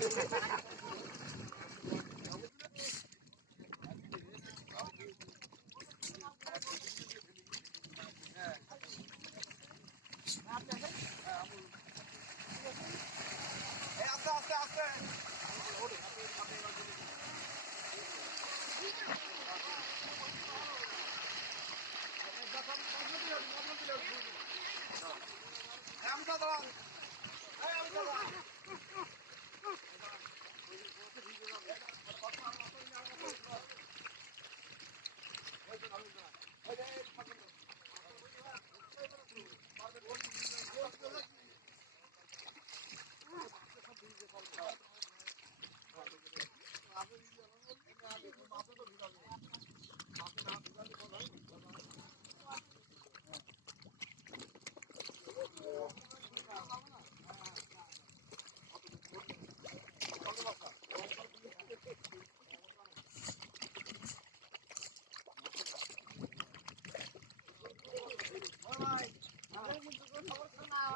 যত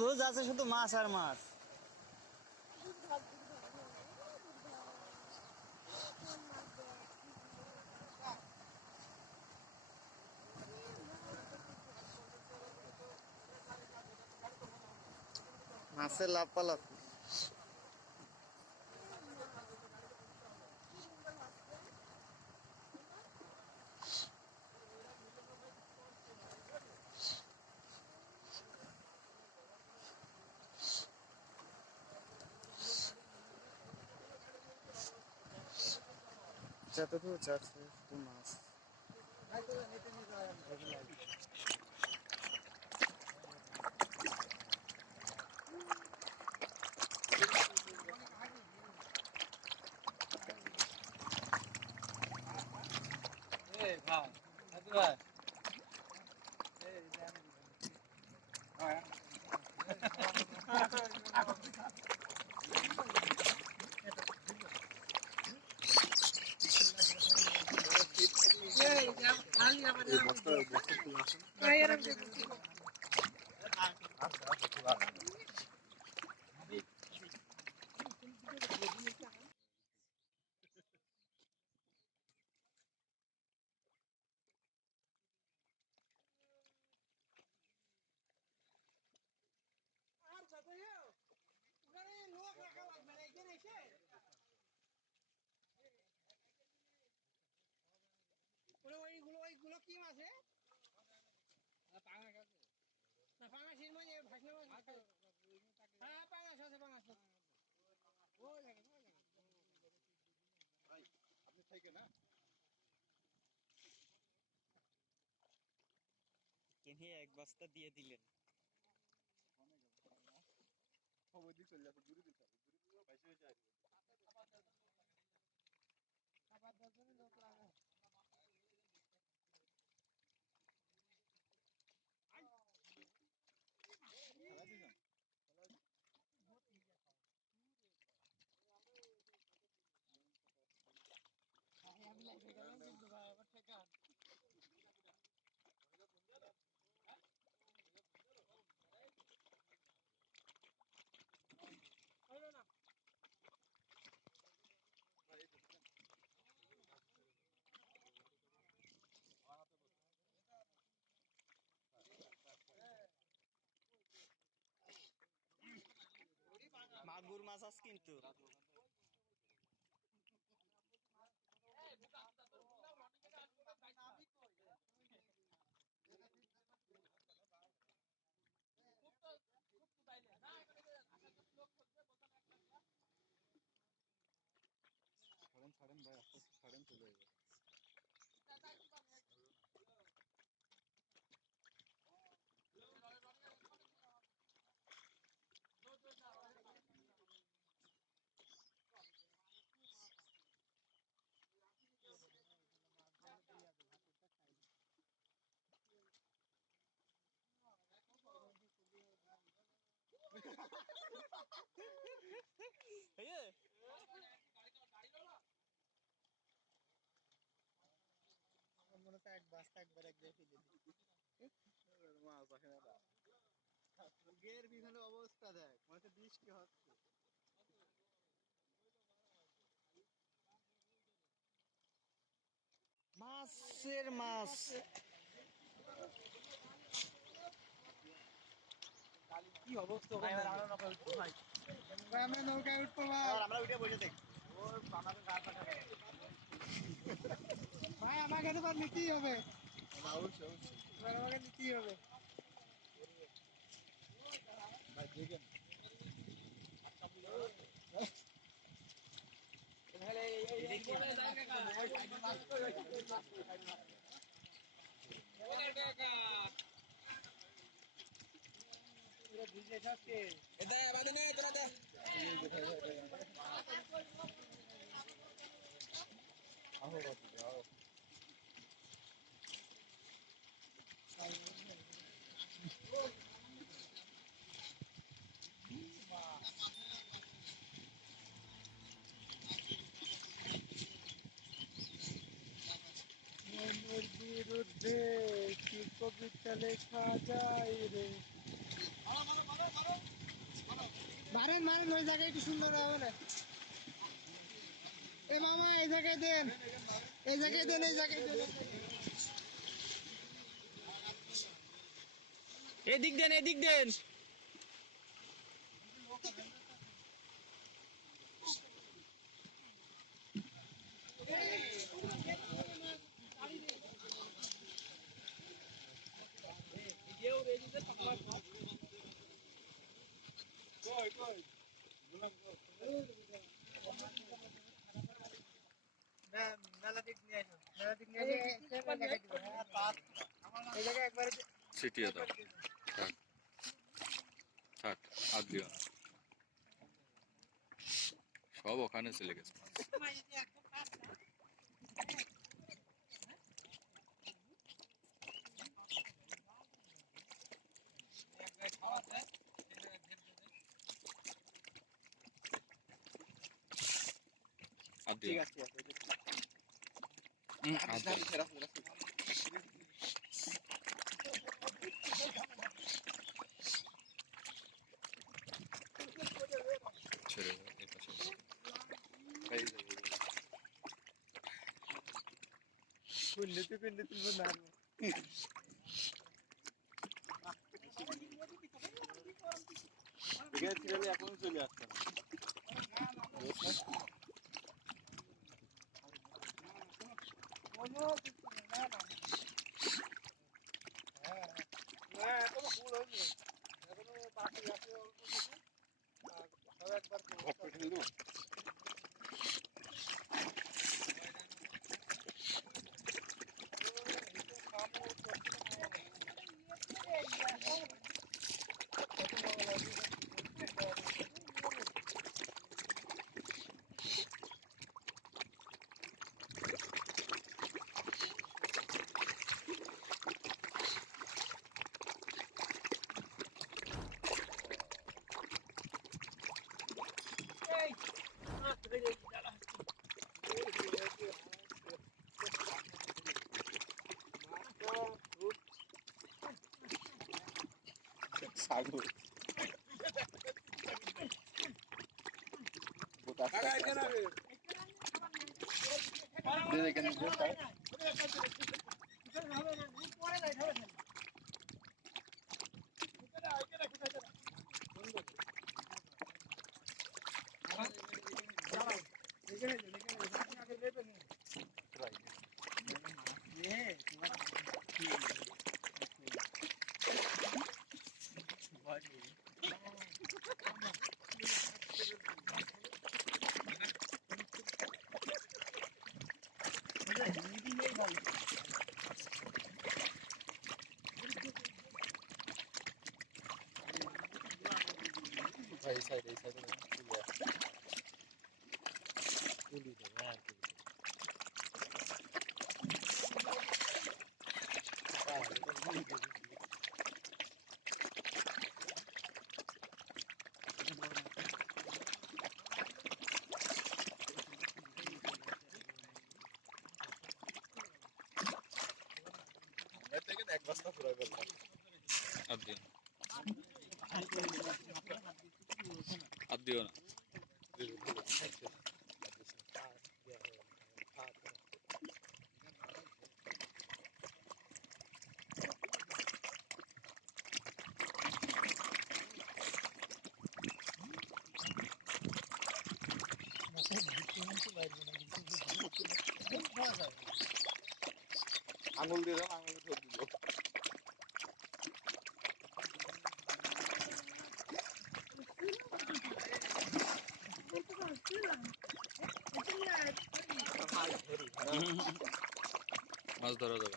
দূর যাচ্ছে শুধু মাছ আর মাছ। মাছের লাভ পালাপ যতটুকু যাচ্ছে শুধু মাছ। ওইগুলো ওইগুলো কি মাছ না পাঙাশের মানে ভাসনা মাছ হ্যাঁ পাঙাশ আছে পাঙাশ আছে। ওই দেখেন, ওই দেখেন। কিনে এক বস্তা দিয়ে দিলেন আবার দশজনের লোক লাগে। ভাই, আমি লাইফে গেলাম কিন্তু ভাই আমার ঠেকা হলো না মাগুর মাছ আস কিন্তু ছাড়েন ছাড়েন ভাই ছাড়েন চলে যাবে এই যে, আমার মনে হয় এক বাস্তা একবার এক জায়গায় ফেলে মাছ। আসে না গের পিছনে অবস্থা দেখ মনে হচ্ছে বৃষ্টি হচ্ছে মাছের মাছ কি অবস্থা ভাই, আমরা নৌকায় উঠবো ভাই আমরা উঠে বসে দেখ ভাই আমাকে তো নিতেই হবে অবশ্যই অবশ্যই নিতেই হবে ভাই দেখেন বাপু আহো মনুর বিরুদ্ধে কি কবিতা লেখা যায় রে? মারেন মারেন ওই জায়গায় একটু সুন্দর হবে এ মামা, এই জায়গায় দেন। এই জায়গায় দেন, এই জায়গায় দেন। এদিক দেন এদিক দেন। ছিটিয়ে দাও। থাক। থাক আর দিও সব ওখানে চলে গেছে। ঠিক আছে আচ্ছা। কুন্ডিতে কুন্ডিতে না এখানে ছিড়ালে এখনও চলে আসছে না না হয়নি এখনও বাকি আছে অল্প কিছু আর একবার সাগর দিয়ে এখানে দিয়ে তাই এই সাইড এই সাইডে চলে আসছে গুলি দেবে আর দিও না হাত দিও না আঙুল দিয়ে দাও আঙুলে মাছ ধরা যাবে